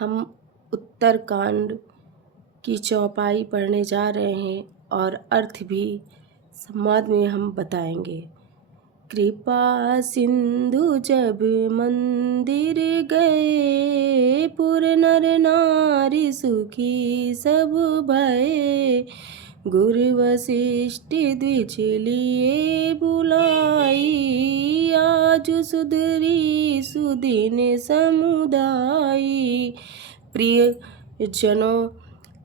हम उत्तरकांड की चौपाई पढ़ने जा रहे हैं और अर्थ भी संवाद में हम बताएंगे। कृपा सिंधु जब मंदिर गए, पुर नर नारी सुखी सब भये। गुरु वशिष्ठ द्विज लिए बुलाई, आज सुधरी सुदिन समुदाय। प्रिय जनों,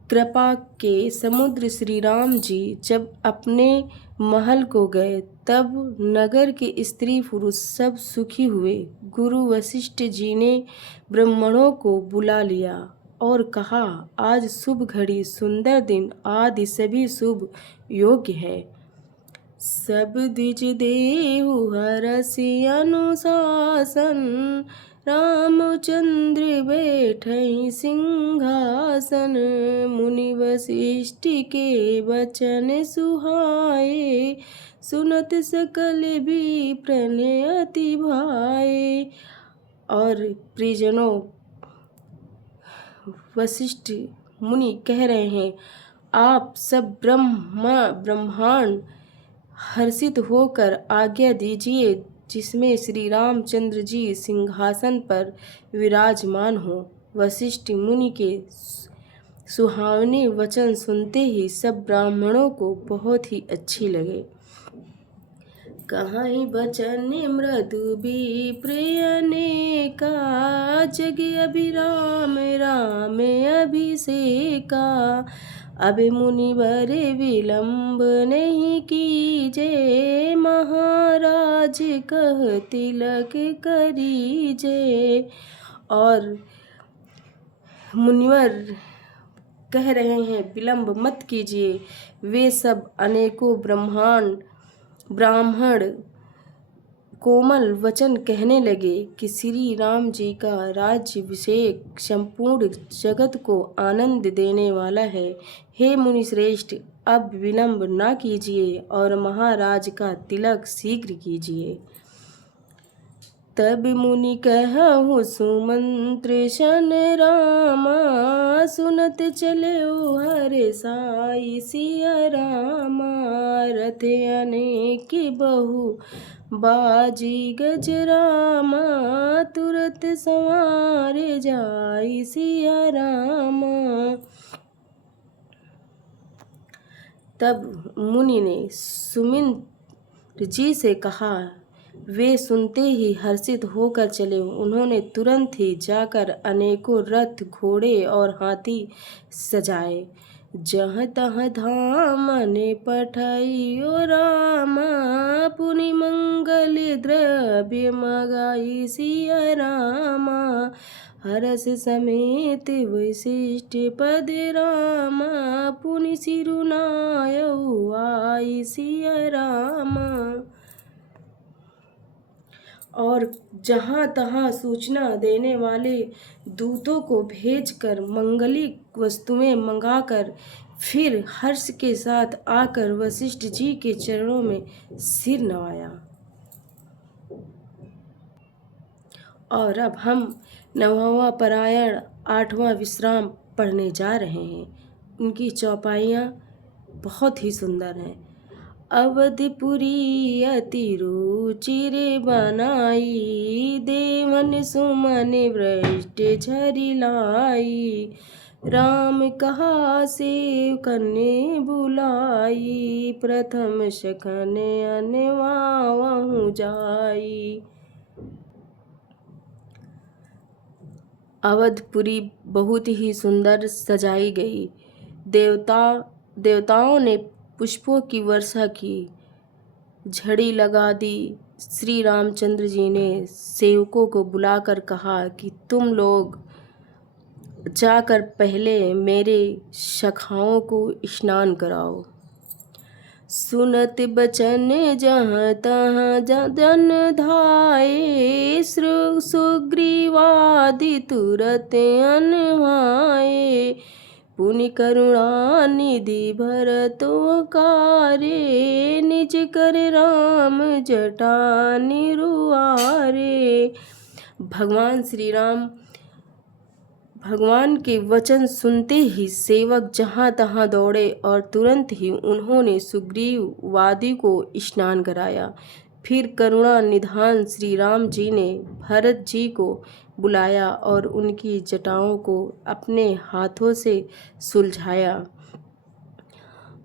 कृपा के समुद्र श्री राम जी जब अपने महल को गए तब नगर के स्त्री पुरुष सब सुखी हुए। गुरु वशिष्ठ जी ने ब्राह्मणों को बुला लिया और कहा, आज शुभ घड़ी, सुंदर दिन आदि सभी शुभ योग्य है। सब द्विज देहु हरसि अनुशासन, रामचंद्र बैठई सिंहासन। मुनि वशिष्ठ के वचन सुहाए, सुनत सकल भी प्रणय अति भाए। और प्रियजनों, वशिष्ठ मुनि कह रहे हैं, आप सब ब्रह्मांड हर्षित होकर आज्ञा दीजिए जिसमें श्री रामचंद्र जी सिंहासन पर विराजमान हो। वशिष्ठ मुनि के सुहावने वचन सुनते ही सब ब्राह्मणों को बहुत ही अच्छी लगे। कहीं बचन मृदु प्रिय का, जग अभिराम राम अभिषेका। अब मुनिवर विलंब नहीं कीजे, महाराज कह तिलक करीजे। और मुनिवर कह रहे हैं, विलंब मत कीजिए। वे सब अनेकों ब्राह्मण कोमल वचन कहने लगे कि श्री राम जी का राज्याभिषेक संपूर्ण जगत को आनंद देने वाला है। हे मुनि श्रेष्ठ, अब विलंब न कीजिए और महाराज का तिलक शीघ्र कीजिए। तब मुनि कहु सुमंत्र सन रामा, सुनत चले हरे साई सिया रामा। रथ अनेक बहु बाजी गजरामा, तुरत संवार जाई सिया रामा। तब मुनि ने सुमिंत्र जी से कहा। वे सुनते ही हर्षित होकर चले। उन्होंने तुरंत ही जाकर अनेकों रथ, घोड़े और हाथी सजाए। जहाँ तहाँ धाम ने पठाइयो रामा, पुनि मंगल द्रव्य मगाई सिया रामा। हरस समेत वशिष्ठ पद रामा, पुनि सिरुनायऊ आई सिया रामा। और जहाँ तहाँ सूचना देने वाले दूतों को भेजकर मंगलिक वस्तुएं मंगाकर फिर हर्ष के साथ आकर वशिष्ठ जी के चरणों में सिर नवाया। और अब हम 9वां पारायण 8वां विश्राम पढ़ने जा रहे हैं। उनकी चौपाइयाँ बहुत ही सुंदर हैं। अवधपुरी अति रुचिर बनाई, देवन सुमन वृष्ट झरिलाई। राम कहा से कन्ने बुलाई, प्रथम शखन अनवाहु जाई। अवधपुरी बहुत ही सुंदर सजाई गई। देवताओं ने पुष्पों की वर्षा की, झड़ी लगा दी। श्री रामचंद्र जी ने सेवकों को बुलाकर कहा कि तुम लोग जाकर पहले मेरे सखाओं को स्नान कराओ। सुनत बचन जहाँ तहाँ जन धाये, सुग्रीवादि तुरत अनवाये। पुनि करुणा निधि भरतो कारे, निज कर राम जटा निरुआरे। भगवान श्री राम भगवान के वचन सुनते ही सेवक जहाँ तहाँ दौड़े और तुरंत ही उन्होंने सुग्रीव वादी को स्नान कराया। फिर करुणा निधान श्री राम जी ने भरत जी को बुलाया और उनकी जटाओं को अपने हाथों से सुलझाया।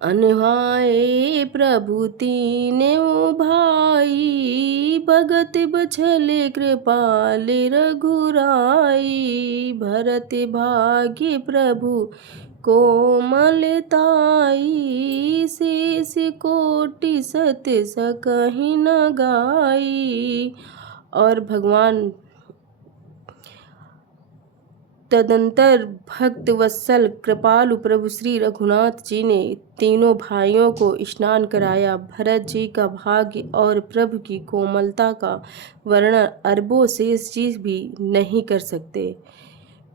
अनहाए प्रभु तीने भाई, भगत बछले कृपाल रघुराई। भरत भाग्य प्रभु कोमलताई, शेष कोटि सत्य सकहि न गाई। और भगवान तदंतर भक्त वत्सल कृपालु प्रभु श्री रघुनाथ जी ने तीनों भाइयों को स्नान कराया। भरत जी का भाग्य और प्रभु की कोमलता का वर्णन अरबों शेष जी भी नहीं कर सकते।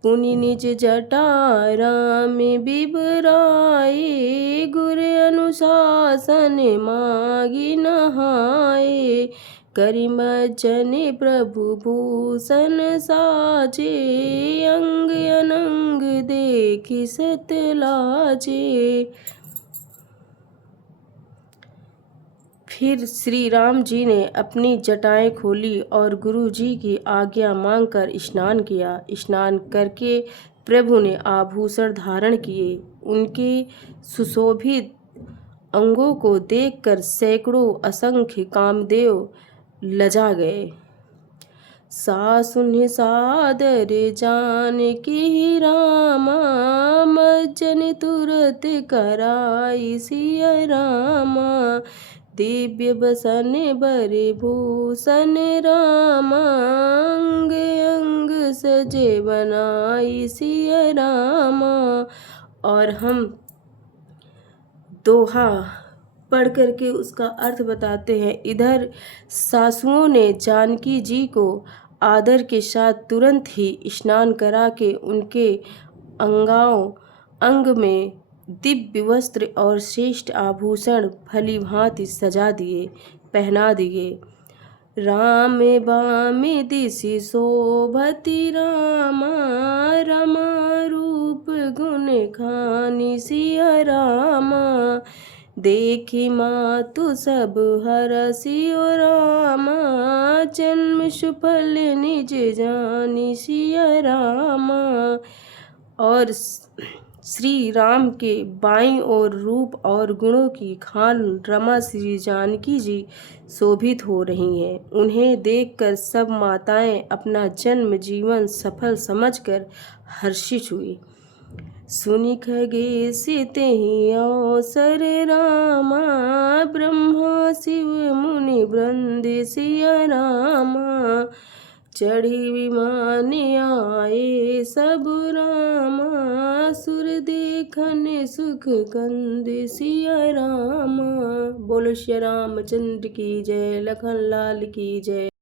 पुनि निज जटा राम बिबराए, गुर अनुशासन मागी नहाए। करिमचन प्रभु भूषण साजे, अंग अनंग देखि सत लाजे। फिर श्री राम जी ने अपनी जटाएं खोली और गुरु जी की आज्ञा मांगकर स्नान किया। स्नान करके प्रभु ने आभूषण धारण किए। उनके सुशोभित अंगों को देखकर सैकड़ों असंख्य कामदेव लजा गए। सासुन सादर जानकी रामा, मज्जन तुरत कराई सिया रामा। दिव्य बसन बर भूषण रामा, अंग अंग सजे बनाई सिया रामा। और हम दोहा पढ़ करके उसका अर्थ बताते हैं। इधर सासुओं ने जानकी जी को आदर के साथ तुरंत ही स्नान करा के उनके अंग में दिव्य वस्त्र और श्रेष्ठ आभूषण भली भांति सजा दिए, पहना दिए। राम बामे दिसि शोभति रामा, रमा रूप गुण खानि सिया रामा। देखी मातु सब हरसियो रामा, जन्म सुफल निज जानि सिया रामा। और श्री राम के बाईं ओर रूप और गुणों की खान रमा श्री जानकी जी शोभित हो रही हैं। उन्हें देखकर सब माताएं अपना जन्म जीवन सफल समझकर हर्षित हुई। सुनि खगेश तेहि अवसर रामा, ब्रह्मा शिव मुनि वृंद सिया रामा। चढ़ी विमान आए सब रामा, सुर देखन सुख कंद सिया रामा। बोलो श्री रामचंद्र की जय, लखन लाल की जय।